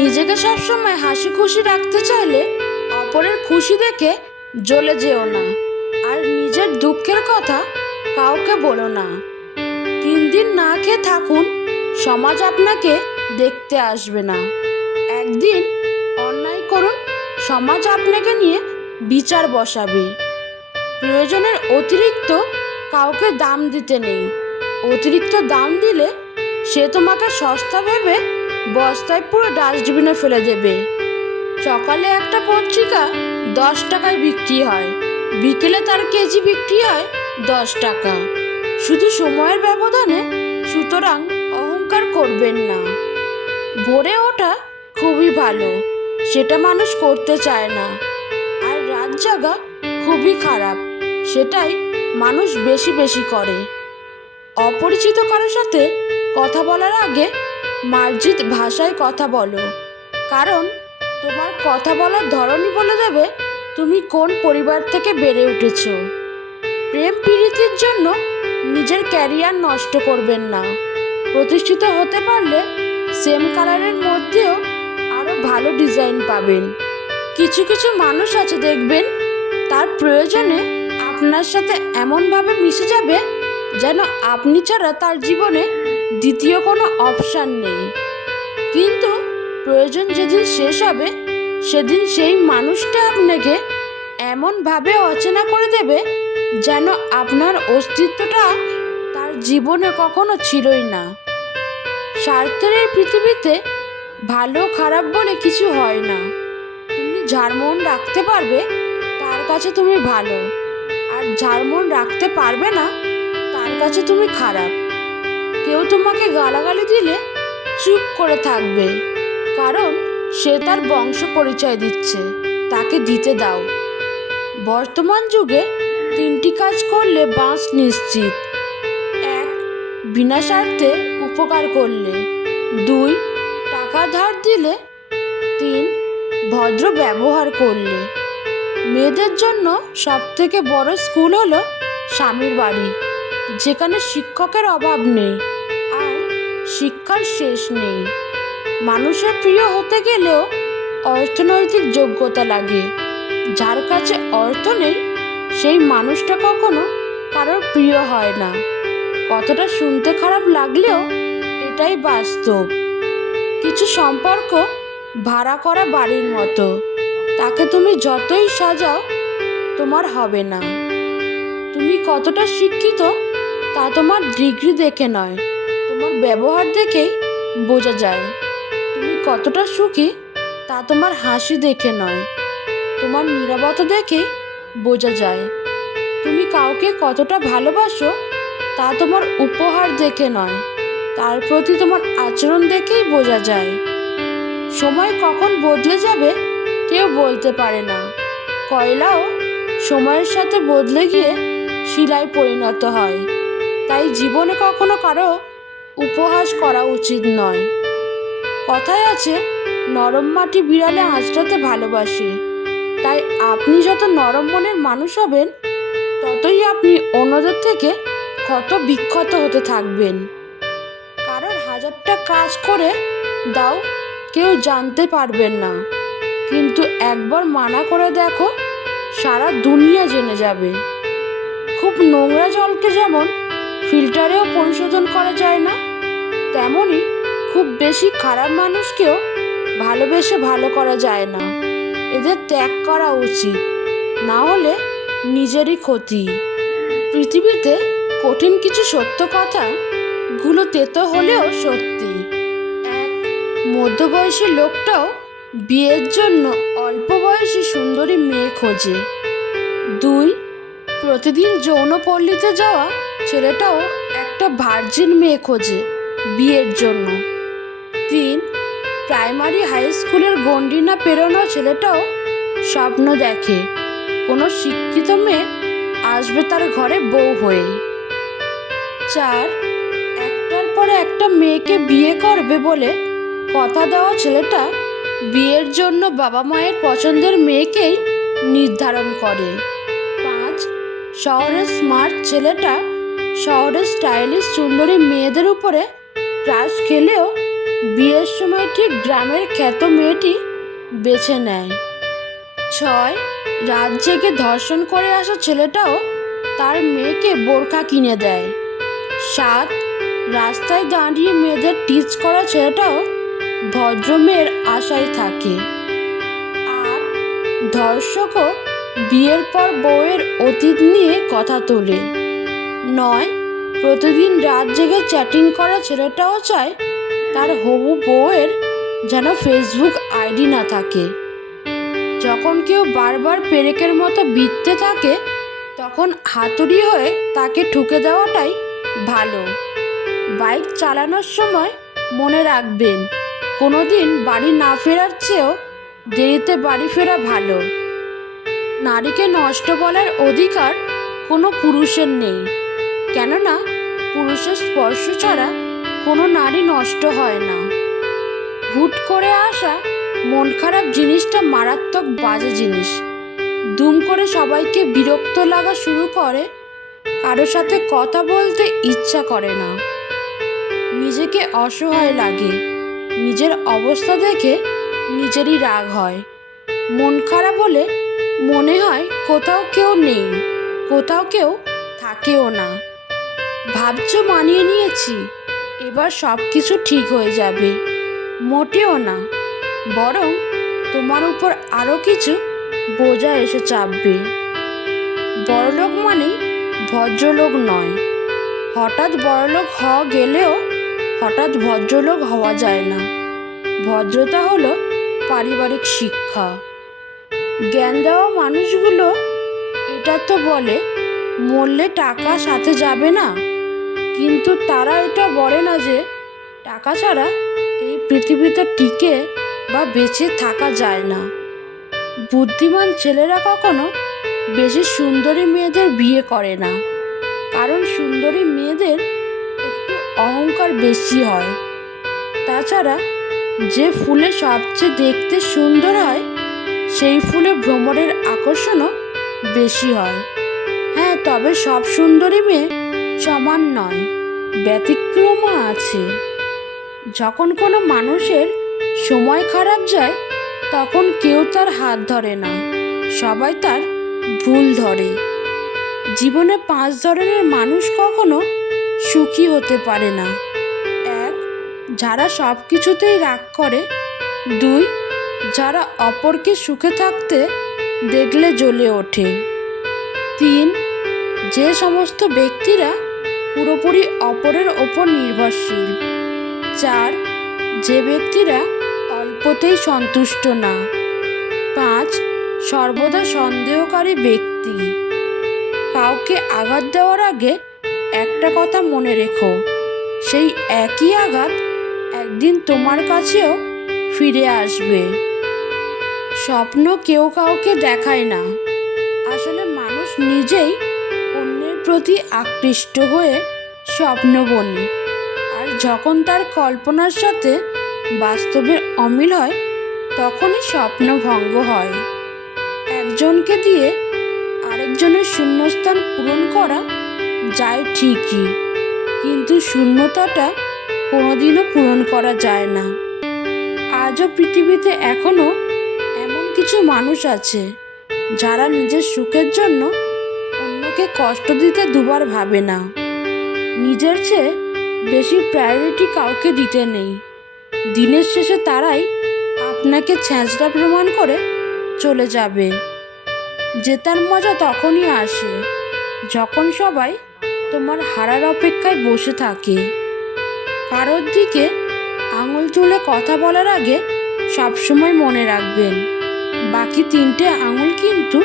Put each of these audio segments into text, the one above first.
নিজেকে সবসময় হাসি খুশি রাখতে চাইলে অপরের খুশি দেখে জ্বলে যেও না আর নিজের দুঃখের কথা কাউকে বলো না তিন দিন না খেয়ে থাকুন সমাজ আপনাকে দেখতে আসবে না একদিন অন্যায় করুন সমাজ আপনাকে নিয়ে বিচার বসাবে প্রয়োজনের অতিরিক্ত কাউকে দাম দিতে নেই অতিরিক্ত দাম দিলে সে তোমাকে সস্তা ভেবে বস্তায় পুরো ডাস্টবিনে ফেলে দেবে সকালে একটা পত্রিকা দশ টাকায় বিক্রি হয় বিকেলে তার কেজি বিক্রি হয় দশ টাকা শুধু সময়ের ব্যবধানে সুতরাং অহংকার করবেন না ভোরে ওঠা খুবই ভালো সেটা মানুষ করতে চায় না আর রাত জাগা খুবই খারাপ সেটাই মানুষ বেশি বেশি করে অপরিচিত কারোর সাথে কথা বলার আগে মার্জিত ভাষায় কথা বলো কারণ তোমার কথা বলার ধরনই বলে দেবে তুমি কোন পরিবার থেকে বেড়ে উঠেছ প্রেম পীড়িতির জন্য নিজের ক্যারিয়ার নষ্ট করবেন না প্রতিষ্ঠিত হতে পারলে সেম কালারের মধ্যেও আরও ভালো ডিজাইন পাবেন কিছু কিছু মানুষ আছে দেখবেন তার প্রয়োজনে আপনার সাথে এমনভাবে মিশে যাবে যেন আপনি ছাড়া তার জীবনে দ্বিতীয় কোনো অপশান নেই কিন্তু প্রয়োজন যেদিন শেষ হবে সেদিন সেই মানুষটা আপনাকে এমনভাবে অচেনা করে দেবে যেন আপনার অস্তিত্বটা তার জীবনে কখনো ছিলই না স্বার্থের এই পৃথিবীতে ভালো খারাপ বলে কিছু হয় না তুমি যার মন রাখতে পারবে তার কাছে তুমি ভালো আর যার মন রাখতে পারবে না তার কাছে তুমি খারাপ কেউ তোমাকে গালাগালি দিলে চুপ করে থাকবে কারণ সে তার বংশ পরিচয় দিচ্ছে তাকে দিতে দাও বর্তমান যুগে তিনটি কাজ করলে বাঁশ নিশ্চিত এক বিনা স্বার্থে উপকার করলে দুই টাকা ধার দিলে তিন ভদ্র ব্যবহার করলে মেয়েদের জন্য সবথেকে বড় স্কুল হলো স্বামীর বাড়ি যেখানে শিক্ষকের অভাব নেই শিক্ষার শেষ নেই মানুষের প্রিয় হতে গেলেও অর্থনৈতিক যোগ্যতা লাগে যার কাছে অর্থ নেই সেই মানুষটা কখনো কারোর প্রিয় হয় না কথাটা শুনতে খারাপ লাগলেও এটাই বাস্তব কিছু সম্পর্ক ভাড়া করা বাড়ির মতো তাকে তুমি যতই সাজাও তোমার হবে না তুমি কতটা শিক্ষিত তা তোমার ডিগ্রি দেখে নয় তোমার ব্যবহার দেখেই বোঝা যায় তুমি কতটা সুখী তা তোমার হাসি দেখে নয় তোমার নিরাপত্তা দেখে বোঝা যায় তুমি কাউকে কতটা ভালোবাসো তা তোমার উপহার দেখে নয় তার প্রতি তোমার আচরণ দেখেই বোঝা যায় সময় কখন বদলে যাবে কেউ বলতে পারে না কয়লাও সময়ের সাথে বদলে গিয়ে শিলায় পরিণত হয় তাই জীবনে কখনো কারো উপহাস করা উচিত নয় কথায় আছে নরম মাটি বিড়ালে আঁচড়াতে ভালোবাসে তাই আপনি যত নরম মনের মানুষ হবেন ততই আপনি অন্যদের থেকে ক্ষত বিক্ষত হতে থাকবেন কারোর হাজারটা কাজ করে দাও কেউ জানতে পারবেন না কিন্তু একবার মানা করে দেখো সারা দুনিয়া জেনে যাবে খুব নোংরা জলকে যেমন ফিল্টারেও পরিশোধন করা যায় না তেমনই খুব বেশি খারাপ মানুষকেও ভালোবেসে ভালো করা যায় না এদের ত্যাগ করা উচিত না হলে নিজেরই ক্ষতি পৃথিবীতে কঠিন কিছু সত্য কথা গুলো তেতো হলেও সত্যি এক মধ্যবয়সী লোকটাও বিয়ের জন্য অল্প বয়সী সুন্দরী মেয়ে খোঁজে দুই প্রতিদিন যৌনপল্লীতে যাওয়া ছেলেটাও একটা ভার্জিন মেয়ে খোঁজে বিয়ের জন্য তিন প্রাইমারি হাই স্কুলের গণ্ডি না পেরোনো ছেলেটাও স্বপ্ন দেখে কোনো শিক্ষিত মেয়ে আসবে তার ঘরে বউ হয়ে চার একটার পরে একটা মেয়েকে বিয়ে করবে বলে কথা দেওয়া ছেলেটা বিয়ের জন্য বাবা মায়ের পছন্দের মেয়েকেই নির্ধারণ করে পাঁচ শহরের স্মার্ট ছেলেটা শহরের স্টাইলিশ সুন্দরী মেয়েদের উপরে ক্লাস খেলেও বিয়ের সময় ঠিক গ্রামের খ্যাত মেয়েটি বেছে নেয় ছয় রাত ধর্ষণ করে আসা ছেলেটাও তার মেয়েকে বোরখা কিনে দেয় সাত রাস্তায় দাঁড়িয়ে মেয়েদের টিচ করা ছেলেটাও ভদ্র মেয়ের আশায় থাকে আর ধর্ষকও বিয়ের পর বউয়ের অতীত নিয়ে কথা তোলে নয় প্রতিদিন রাত জেগে চ্যাটিং করা ছেলেটাও চায় তার হবু বউয়ের যেন ফেসবুক আইডি না থাকে যখন কেউ বারবার পেরেকের মতো বিততে থাকে তখন হাতুড়ি হয়ে তাকে ঠুকে দেওয়াটাই ভালো বাইক চালানোর সময় মনে রাখবেন কোনো দিন বাড়ি না ফেরার চেয়েও দেরিতে বাড়ি ফেরা ভালো নারীকে নষ্ট বলার অধিকার কোনো পুরুষের নেই কেননা পুরুষের স্পর্শ ছাড়া কোনো নারী নষ্ট হয় না হুট করে আসা মন খারাপ জিনিসটা মারাত্মক বাজে জিনিস দুম করে সবাইকে বিরক্ত লাগা শুরু করে কারো সাথে কথা বলতে ইচ্ছা করে না নিজেকে অসহায় লাগে নিজের অবস্থা দেখে নিজেরই রাগ হয় মন খারাপ হলে মনে হয় কোথাও কেউ নেই কোথাও কেউ থাকেও না ভাবছ মানিয়ে নিয়েছি এবার সব কিছু ঠিক হয়ে যাবে মোটেও না বরং তোমার উপর আরও কিছু বোঝা এসে চাপবে বড়লোক মানে ভদ্রলোক নয় হঠাৎ বড়লোক হওয়া গেলেও হঠাৎ ভদ্রলোক হওয়া যায় না ভদ্রতা হলো পারিবারিক শিক্ষা জ্ঞান দেওয়া মানুষগুলো এটা তো বলে মরলে টাকা সাথে যাবে না কিন্তু তারা এটা বলে না যে টাকা ছাড়া এই পৃথিবীতে টিকে বা বেঁচে থাকা যায় না বুদ্ধিমান ছেলেরা কখনো বেশি সুন্দরী মেয়েদের বিয়ে করে না কারণ সুন্দরী মেয়েদের একটু অহংকার বেশি হয় তাছাড়া যে ফুলে সবচেয়ে দেখতে সুন্দর হয় সেই ফুলে ভ্রমণের আকর্ষণও বেশি হয় হ্যাঁ তবে সব সুন্দরী মেয়ে সমান নয় ব্যতিক্রমও আছে যখন কোনো মানুষের সময় খারাপ যায় তখন কেউ তার হাত ধরে না সবাই তার ভুল ধরে জীবনে পাঁচ ধরনের মানুষ কখনো সুখী হতে পারে না এক যারা সব কিছুতেই রাগ করে দুই যারা অপরকে সুখে থাকতে দেখলে জ্বলে ওঠে তিন যে সমস্ত ব্যক্তিরা পুরোপুরি অপরের ওপর নির্ভরশীল চার যে ব্যক্তিরা অল্পতেই সন্তুষ্ট না পাঁচ সর্বদা সন্দেহকারী ব্যক্তি কাউকে আঘাত দেওয়ার আগে একটা কথা মনে রেখো সেই একই আঘাত একদিন তোমার কাছেও ফিরে আসবে স্বপ্ন কেউ কাউকে দেখায় না আসলে মানুষ নিজেই প্রতি আকৃষ্ট হয়ে স্বপ্ন বনে আর যখন তার কল্পনার সাথে বাস্তবের অমিল হয় তখনই স্বপ্নভঙ্গ হয় একজনকে দিয়ে আরেকজনের শূন্যস্থান পূরণ করা যায় ঠিকই কিন্তু শূন্যতাটা কোনোদিনও পূরণ করা যায় না আজও পৃথিবীতে এখনও এমন কিছু মানুষ আছে যারা নিজের সুখের জন্য কাউকে কষ্ট দিতে দুবার ভাবে না নিজের চেয়ে বেশি প্রায়োরিটি কাউকে দিতে নেই দিনের শেষে তারাই আপনাকে ছ্যাঁচড়া প্রমাণ করে চলে যাবে জেতার মজা তখনই আসে যখন সবাই তোমার হারার অপেক্ষায় বসে থাকে কারোর দিকে আঙুল তুলে কথা বলার আগে সবসময় মনে রাখবেন বাকি তিনটে আঙুল কিন্তু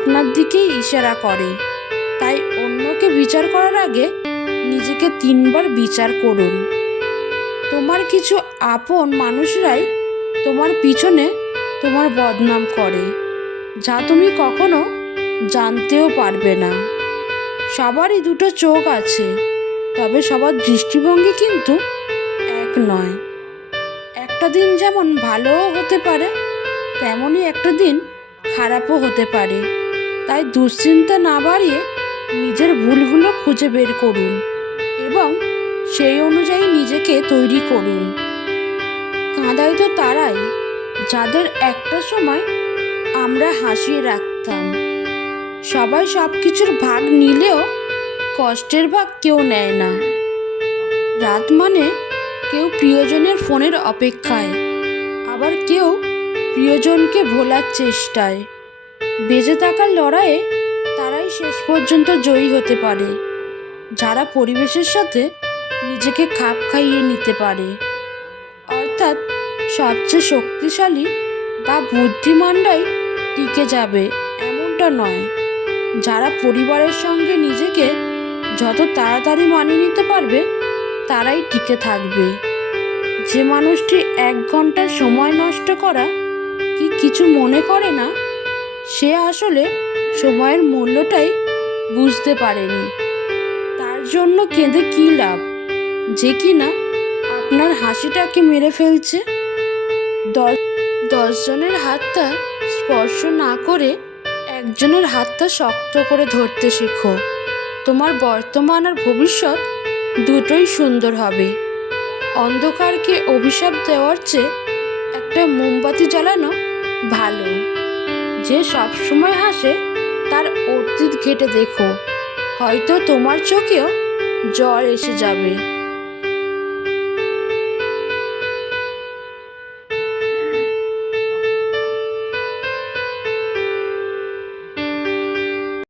আপনার দিকেই ইশারা করে তাই অন্যকে বিচার করার আগে নিজেকে তিনবার বিচার করুন তোমার কিছু আপন মানুষরাই তোমার পিছনে তোমার বদনাম করে যা তুমি কখনো জানতেও পারবে না সবারই দুটো চোখ আছে তবে সবার দৃষ্টিভঙ্গি কিন্তু এক নয় একটা দিন যেমন ভালোও হতে পারে তেমনই একটা দিন খারাপও হতে পারে তাই দুশ্চিন্তা না বাড়িয়ে নিজের ভুলগুলো খুঁজে বের করুন এবং সেই অনুযায়ী নিজেকে তৈরি করুন কাঁদাই তো তারাই যাদের একটা সময় আমরা হাসিয়ে রাখতাম সবাই সব কিছুর ভাগ নিলেও কষ্টের ভাগ কেউ নেয় না রাত মানে কেউ প্রিয়জনের ফোনের অপেক্ষায় আবার কেউ প্রিয়জনকে ভোলার চেষ্টায় বেঁচে থাকার লড়াইয়ে তারাই শেষ পর্যন্ত জয়ী হতে পারে যারা পরিবেশের সাথে নিজেকে খাপ খাইয়ে নিতে পারে অর্থাৎ সবচেয়ে শক্তিশালী বা বুদ্ধিমানরাই টিকে যাবে এমনটা নয় যারা পরিবারের সঙ্গে নিজেকে যত তাড়াতাড়ি মানিয়ে নিতে পারবে তারাই টিকে থাকবে যে মানুষটি এক ঘন্টা সময় নষ্ট করা কি কিছু মনে করে না সে আসলে সময়ের মূল্যটাই বুঝতে পারেনি তার জন্য কেঁদে কী লাভ যে কি না আপনার হাসিটাকে মেরে ফেলছে দশ দশজনের হাতটা স্পর্শ না করে একজনের হাতটা শক্ত করে ধরতে শেখো তোমার বর্তমান আর ভবিষ্যৎ দুটোই সুন্দর হবে অন্ধকারকে অভিশাপ দেওয়ার চেয়ে একটা মোমবাতি জ্বালানো ভালো যে সবসময় হাসে তার অতীত ঘেটে দেখো হয়তো তোমার চোখেও জ্বর এসে যাবে